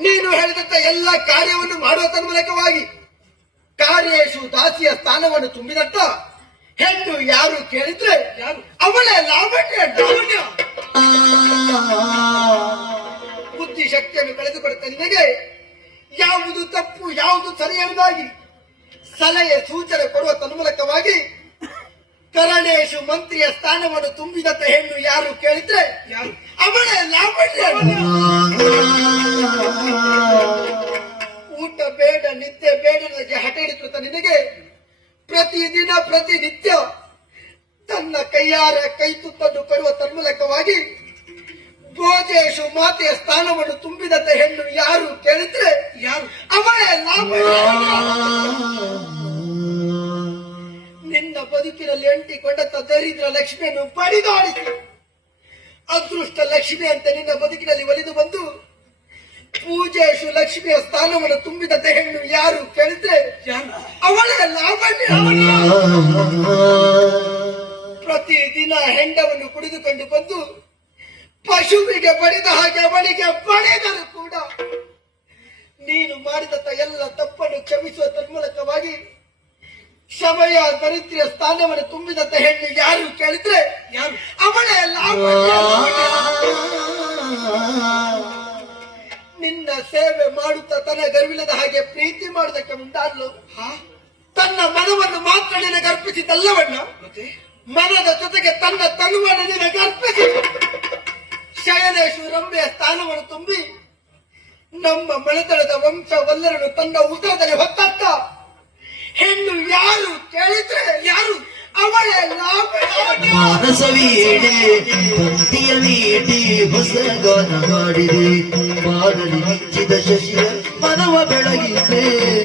ನೀನು ಹೇಳಿದಂತ ಎಲ್ಲ ಕಾರ್ಯವನ್ನು ಮಾಡುವ ತನ್ಮೂಲಕವಾಗಿ ಕಾರ್ಯೇಶು ದಾಸಿಯ ಸ್ಥಾನವನ್ನು ತುಂಬಿದಂತ ಹೆಣ್ಣು ಯಾರು ಕೇಳಿದ್ರೆ ಯಾರು ಅವಳೇ ಲಾವಣ್ಯ. ಲಾವಣ್ಯ ಬುದ್ಧಿ ಶಕ್ತಿಯನ್ನು ಕಳೆದುಕೊಡುತ್ತ ನಿನಗೆ ಯಾವುದು ತಪ್ಪು ಯಾವುದು ಸರಿ ಎಂಬುದಾಗಿ ಸಲಹೆ ಸೂಚನೆ ಕೊಡುವ ತನ್ಮೂಲಕವಾಗಿ ಕರಣೇಶು ಮಂತ್ರಿಯ ಸ್ಥಾನವನ್ನು ತುಂಬಿದಂತ ಹೆಣ್ಣು ಯಾರು ಕೇಳಿದ್ರೆ ಯಾರು ಅವಳೇ ಲಾವಣ್ಯ. ಊಟ ಬೇಡ ನಿದ್ದೆ ಬೇಡ ನನಗೆ ಹಠ ಹಿಡಿತ ನಿನಗೆ ಪ್ರತಿದಿನ ಪ್ರತಿನಿತ್ಯ ತನ್ನ ಕೈಯಾರ ಕೈ ತುತ್ತನ್ನು ಕೊಡುವ ತನ್ಮೂಲಕವಾಗಿ ಭೋಜೇಶು ಮಾತೆಯ ಸ್ಥಾನವನ್ನು ತುಂಬಿದಂತ ಹೆಣ್ಣು ಯಾರು ಕೇಳಿದ್ರೆ ಯಾರು ಅವಳೇ ಲಾವಣ್ಯ. ನಿನ್ನ ಬದುಕಿನಲ್ಲಿ ಅಂಟಿಕೊಂಡಂತ ದರಿದ್ರ ಲಕ್ಷ್ಮಿಯನ್ನು ಬಡಿದಾಡಿಸಿ ಅದೃಷ್ಟ ಲಕ್ಷ್ಮಿ ಅಂತ ನಿನ್ನ ಬದುಕಿನಲ್ಲಿ ಒಲಿದು ಬಂದು ಪೂಜೇಶು ಲಕ್ಷ್ಮಿಯ ಸ್ಥಾನವನ್ನು ತುಂಬಿದಂತ ಹೆಣ್ಣು ಯಾರು ಕೇಳಿದ್ರೆ ಅವಳೇ ಲಾವಣ್ಯ. ಪ್ರತಿದಿನ ಹೆಂಡವನ್ನು ಕುಡಿದುಕೊಂಡು ಬಂದು ಪಶುವಿಗೆ ಬಡಿದ ಹಾಗೆ ಅವಳಿಗೆ ಬಡಿದರು ಕೂಡ ನೀನು ಮಾಡಿದಂತ ಎಲ್ಲ ತಪ್ಪನ್ನು ಕ್ಷಮಿಸುವ ತನ್ಮೂಲಕವಾಗಿ ಸಮಯ ದರಿದ್ರಿಯ ಸ್ಥಾನವನ್ನು ತುಂಬಿದಂತ ಹೆಣ್ಣು ಯಾರು ಕೇಳಿದ್ರೆ ಯಾರು ಅವಳೇ ಲಾವಣ್ಯ. ನಿನ್ನ ಸೇವೆ ಮಾಡುತ್ತಾ ತನ್ನ ಗರ್ವಿಲ್ಲದ ಹಾಗೆ ಪ್ರೀತಿ ಮಾಡುವುದಕ್ಕೆ ಮುಂದಾದ್ಲು ತನ್ನ ಮನವನ್ನು ಮಾತ್ರ ನಿನಗೆ ಅರ್ಪಿಸಿದ್ದಲ್ಲವಣ್ಣ, ಮನದ ಜೊತೆಗೆ ತನ್ನ ತನುವನ್ನು ನಿನಗೆ ಅರ್ಪಿಸಿ ಶಯನೇಶು ರಂಬೆಯ ಸ್ಥಾನವನ್ನು ತುಂಬಿ ನಮ್ಮ ಮನೆತನದ ವಂಶವಲ್ಲರನ್ನು ತನ್ನ ಉದರದಲ್ಲಿ ಹೊತ್ತಂತ ಹೆಣ್ಣು ಯಾರು ಕೇಳಿದ್ರೆ ಯಾರು ಅವಳೇ ಲಾವಣ್ಯ. ಮಾನಸವೀಡೆ ಪಂಕ್ತಿಯ ನೀಡಿ ಹೊಸ ಗಾನ ಮಾಡಿದೆ, ಮಾಡಲಿ ಮಿಂಚಿದ ಶಶಿಯ ಮನವ ಬೆಳಗಿದೆ.